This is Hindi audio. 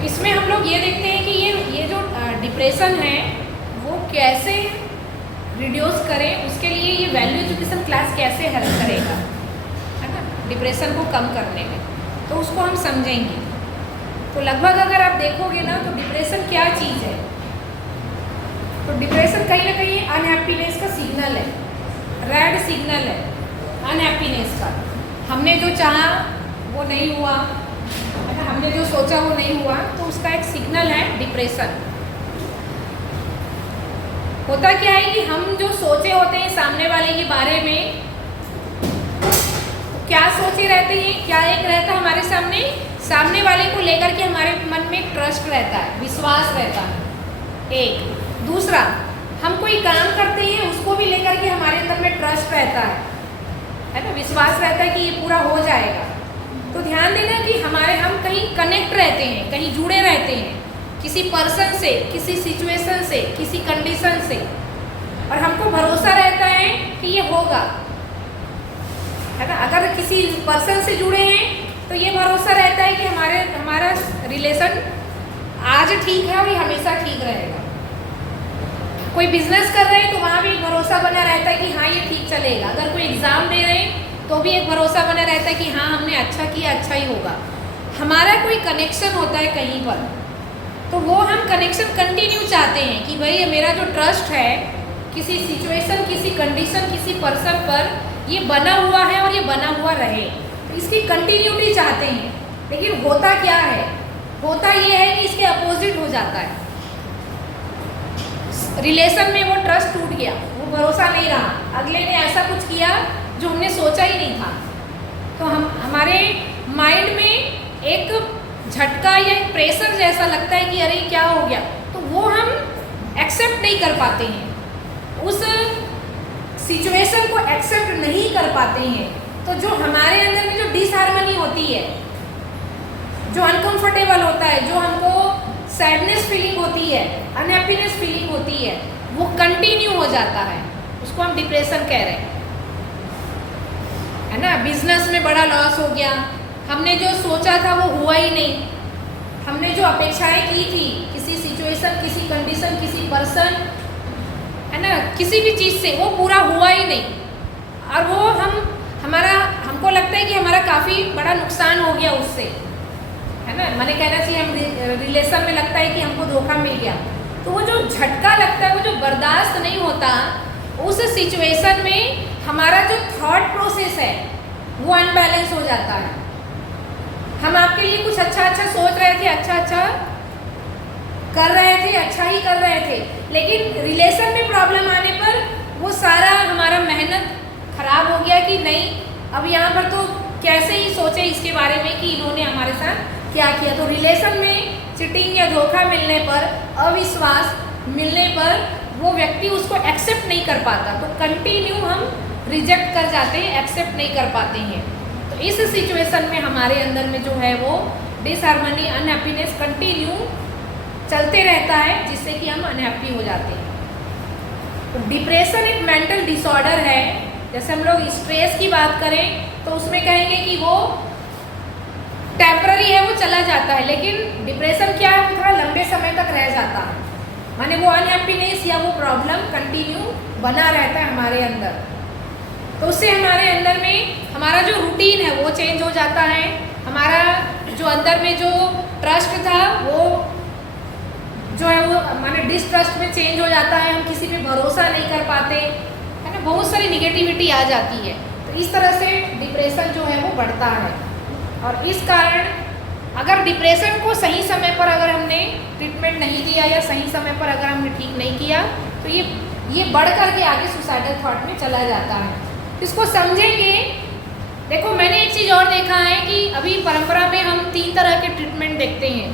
तो इसमें हम लोग ये देखते हैं कि ये जो डिप्रेशन है वो कैसे रिड्यूस करें, उसके लिए ये वैल्यू एजुकेशन क्लास कैसे हेल्प करेगा, है ना, डिप्रेशन को कम करने में, तो उसको हम समझेंगे। तो लगभग अगर आप देखोगे ना तो डिप्रेशन क्या चीज़ है, तो डिप्रेशन कहीं ना कहीं अनहैप्पीनेस का सिग्नल है, रेड सिग्नल है अनहैप्पीनेस का। हमने जो चाहा वो नहीं हुआ, अगर हमने जो सोचा वो नहीं हुआ, तो उसका एक सिग्नल है डिप्रेशन। होता क्या है कि हम जो सोचे होते हैं सामने वाले के बारे में, क्या सोचे रहते हैं, क्या एक रहता है हमारे सामने वाले को लेकर के हमारे मन में एक ट्रस्ट रहता है, विश्वास रहता है। एक दूसरा, हम कोई काम करते हैं उसको भी लेकर के हमारे अंदर में ट्रस्ट रहता है ना, विश्वास रहता है कि ये पूरा हो जाएगा। तो ध्यान देना कि हम कहीं कनेक्ट रहते हैं, कहीं जुड़े रहते हैं किसी पर्सन से, किसी सिचुएशन से, किसी कंडीशन से, और हमको भरोसा रहता है कि ये होगा, है ना। अगर किसी पर्सन से जुड़े हैं तो ये भरोसा रहता है कि हमारा रिलेशन आज ठीक है और ये हमेशा ठीक रहेगा। कोई बिजनेस कर रहे हैं तो वहाँ भी एक भरोसा बना रहता है कि हाँ ये ठीक चलेगा। अगर कोई एग्ज़ाम दे रहे हैं तो भी एक भरोसा बना रहता है कि हाँ हमने अच्छा किया, अच्छा ही होगा। हमारा कोई कनेक्शन होता है कहीं पर, तो वो हम कनेक्शन कंटिन्यू चाहते हैं कि भाई मेरा जो ट्रस्ट है किसी सिचुएशन, किसी कंडीशन, किसी पर्सन पर ये बना हुआ है और ये बना हुआ रहे, तो इसकी कंटिन्यूटी चाहते हैं। लेकिन होता क्या है, होता ये है कि इसके अपोजिट हो जाता है। रिलेशन में वो ट्रस्ट टूट गया, वो भरोसा नहीं रहा, अगले ने ऐसा कुछ किया जो हमने सोचा ही नहीं था, तो हमारे माइंड में एक झटका या एक प्रेशर जैसा लगता है कि अरे क्या हो गया, तो वो हम एक्सेप्ट नहीं कर पाते हैं, उस सिचुएशन को एक्सेप्ट नहीं कर पाते हैं। तो जो हमारे अंदर में जो डिसहार्मनी होती है, जो अनकंफर्टेबल होता है, जो हमको सैडनेस फीलिंग होती है, अनहैप्पीनेस फीलिंग होती है, वो कंटिन्यू हो जाता है, उसको हम डिप्रेशन कह रहे हैं, है ना। बिजनेस में बड़ा लॉस हो गया, हमने जो सोचा था वो हुआ ही नहीं, हमने जो अपेक्षाएं की थी किसी सिचुएशन, किसी कंडीशन, किसी पर्सन, है ना, किसी भी चीज़ से, वो पूरा हुआ ही नहीं, और वो हमको लगता है कि हमारा काफ़ी बड़ा नुकसान हो गया उससे, है ना। मैंने कहना चाहिए हम रिलेशन में लगता है कि हमको धोखा मिल गया, तो वो जो झटका लगता है, वो जो बर्दाश्त नहीं होता, उस सिचुएशन में हमारा जो थॉट प्रोसेस है वो अनबैलेंस हो जाता है। हम आपके लिए कुछ अच्छा सोच रहे थे, अच्छा कर रहे थे, अच्छा ही कर रहे थे, लेकिन रिलेशन में प्रॉब्लम आने पर वो सारा हमारा मेहनत खराब हो गया कि नहीं, अब यहाँ पर तो कैसे ही सोचे इसके बारे में कि इन्होंने हमारे साथ क्या किया। तो रिलेशन में चिटिंग या धोखा मिलने पर, अविश्वास मिलने पर वो व्यक्ति उसको एक्सेप्ट नहीं कर पाता, तो कंटिन्यू हम रिजेक्ट कर जाते हैं, एक्सेप्ट नहीं कर पाते हैं। तो इस सिचुएशन में हमारे अंदर में जो है वो डिसहार्मनी, अनहैप्पीनेस कंटिन्यू चलते रहता है, जिससे कि हम अनहैप्पी हो जाते हैं। तो डिप्रेशन एक मेंटल डिसऑर्डर है। जैसे हम लोग स्ट्रेस की बात करें तो उसमें कहेंगे कि वो टेम्पररी है, वो चला जाता है, लेकिन डिप्रेशन क्या है, वो थोड़ा लंबे समय तक रह जाता है, माने वो अनहैप्पीनेस या वो प्रॉब्लम कंटिन्यू बना रहता है हमारे अंदर। तो उससे हमारे अंदर में हमारा जो रूटीन है वो चेंज हो जाता है, हमारा जो अंदर में जो ट्रस्ट था वो जो है वो माने डिसट्रस्ट में चेंज हो जाता है, हम किसी पे भरोसा नहीं कर पाते, है ना, बहुत सारी निगेटिविटी आ जाती है। तो इस तरह से डिप्रेशन जो है वो बढ़ता है, और इस कारण अगर डिप्रेशन को सही समय पर अगर हमने ट्रीटमेंट नहीं दिया या सही समय पर अगर हमने ठीक नहीं किया, तो ये बढ़ करके आगे सुसाइडल थॉट में चला जाता है। इसको समझेंगे। देखो मैंने एक चीज़ और देखा है कि अभी परंपरा में हम 3 तरह के ट्रीटमेंट देखते हैं।